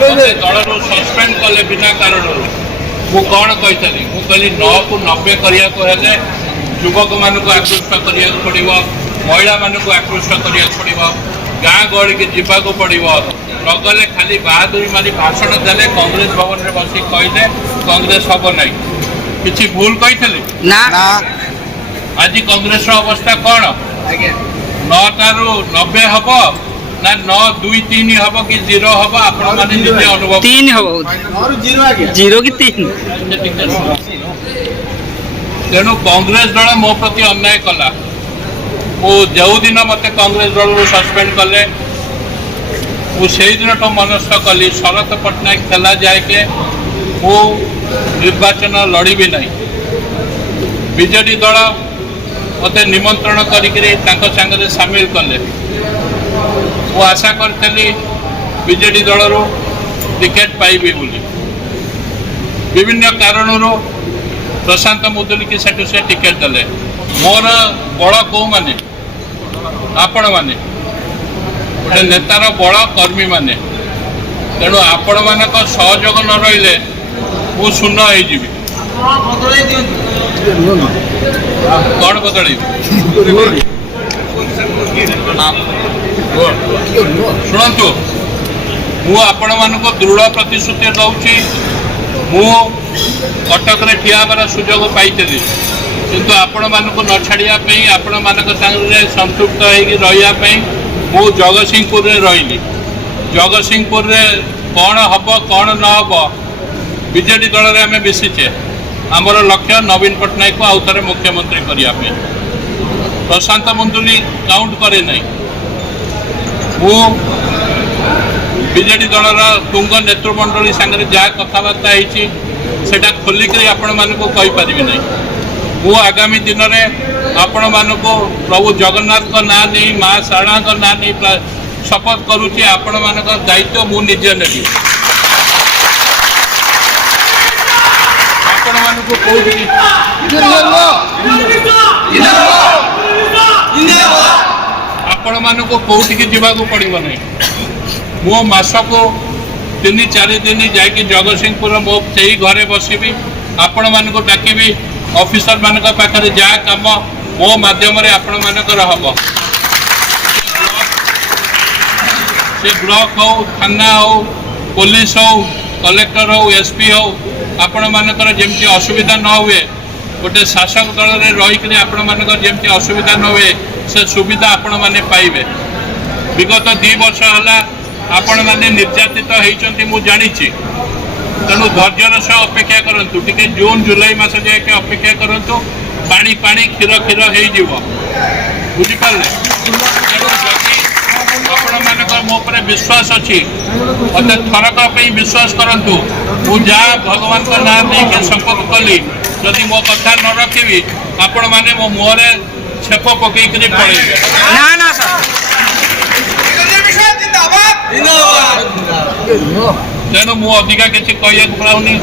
दल सस्पेंड कले बिना कारण मु कौन कही मु कहली 9 को 90 करने युवक मान आकृष्ट करा पड़ो महिला मानक आकृष्ट करा पड़ो गाँ गहली के जीवाक पड़ो नगले खाली बहादुरी मारी भाषण देले कांग्रेस भवन में बस कहले कांग्रेस हम ना कि भूल कही आज कांग्रेस अवस्था कौन 9 टारू 90 हम ना 9 2 3 हम कि 0 हम आपण माने निजे अनुभव 3 हम 0 कि 3 तेणु कांग्रेस दल मो प्रति अन्याय कला वो जो दिन मत कांग्रेस दल सस्पेंड कले से दिन तो मनस्थ कली शरत पट्टनायक खेला जाए के वो निर्वाचन लड़ी भी नहीं बीजेडी दल मत निमंत्रण कर सामिल कले वो आशा करी बीजेडी दल टिकेट पाइबी बोली विभिन्न कारणों प्रशांत मुदुली की सेठू से टिकेट देले मोर बड़ कौ माने आपण माने गोटे नेतार बड़ कर्मी माने तेणु आपण मान सहयोग न रही मु शून्य हो कौन बदल शुणु मु आपण मान दृढ़ प्रतिश्रुति दौची मु कटक रे ठिया बार सुजोग पाई किंतु आपण मानक न छाड़िया आपण मानक संगे संतृप्त होगी मु जगतसिंहपुर रे रही जगतसिंहपुर रे कौन हम कौन न हम बीजेडी दल रे आम मिशिचे आमर लक्ष्य नवीन पट्टनायक को आउ थे मुख्यमंत्री करने प्रशांत मुंदुली काउंट करे नहीं मु बीजेडी दल तुंग नेतृमंडली सांगे जहाँ कथबार्ता होटा खोलिक आपण मानक कहीपरि नहीं मु आगामी दिन में आपण मानक प्रभु जगन्नाथ का ना नहीं माँ शारदा का ना नहीं शपथ करुच्ची आपण मान दायित्व मु निजे नेबी आपण मानक आपण मानक कौटिकी जावाक पड़ो नहीं मो मास को 3-4 दिन जाकि जगतसिंहपुर मो से घरे बसबी आपण मानक डाकबी ऑफिसर मानक पाखे जहाँ कम मो माध्यम आपण मानकर हम से ब्लॉक हो थाना हो पुलिस हो कलेक्टर हो एसपी हो आपण मानकर जमती असुविधा न हुए गोटे शासक दल में रहीकि आपण मानकर जमती असुविधा न हुए से सुविधा आपण माने पाइबे विगत 2 वर्ष है आपण माने निर्यातित होती मु जानी तेणु धैर्यर सह अपेक्षा करूँ टे जून जुलाई मास जाए अपेक्षा करूँ पानी पानी क्षीर क्षीर हो बुझिपारे तेणु जदि आपण मानक मो पर विश्वास अच्छी मत थरक विश्वास करूँ मु जहाँ भगवान का ना नहीं संकल्प कली जदि मो कथा न रखी आपण मैंने मो मुहरे छेप पकईक पड़े तेणु मु अधिका किसी कह पाऊनी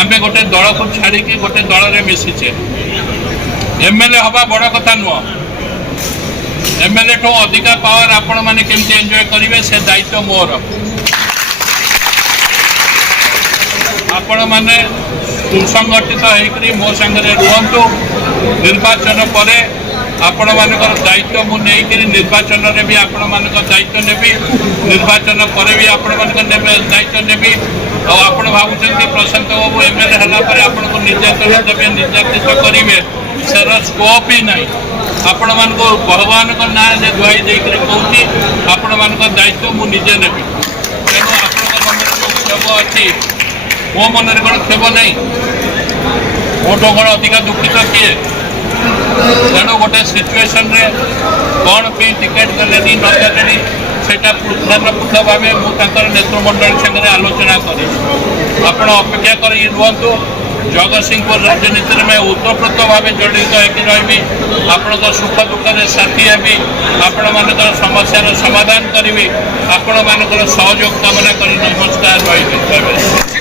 आम गोटे दल को छाड़ी गोटे दल में मिशिचे एमएलए हवा बड़ कथा नुह एमएलए ठू अधिका पावर आपण मैंने केमती एंजॉय करेंगे से दायित्व मोर आपण मैंने सुसंगठित होकर मो सांगे रुहतु निर्वाचन पर आपण मानकर दायित्व मु नहीं निर्वाचन में भी आपण मानक दायित्व नेबी निर्वाचन पर भी आपण मानक दायित्व नेबी आपण भावुं प्रशांत बाबू एमएलए है आपण को निर्यातन देवे निर्यातित करेंगे सर स्कोप ही नहीं आपण मान भगवान का ना दुआई देकर कहूँ आपण मान दायित्व मु निजे नेबी तेणु आपण मन जो क्षोभ अच्छी मो मन कौन क्षोभ नहीं मोटो कौन अधिका दुखित किए तेणु गोटे सिचुएशन रे कौन पे टिकेट देले नदेले सेटा पृथक भाव मुझे नेतृमंडल संगे आलोचना करी आपण अपेक्षा कर रुहतु जगतसिंहपुर राजनीति में ओतप्रोत भाव जड़ित होकर रही आपण सुख दुख में साथी हेबी आपण मान समस्यार समाधान करी आपण मान सहयोग कामना कर नमस्कार रही।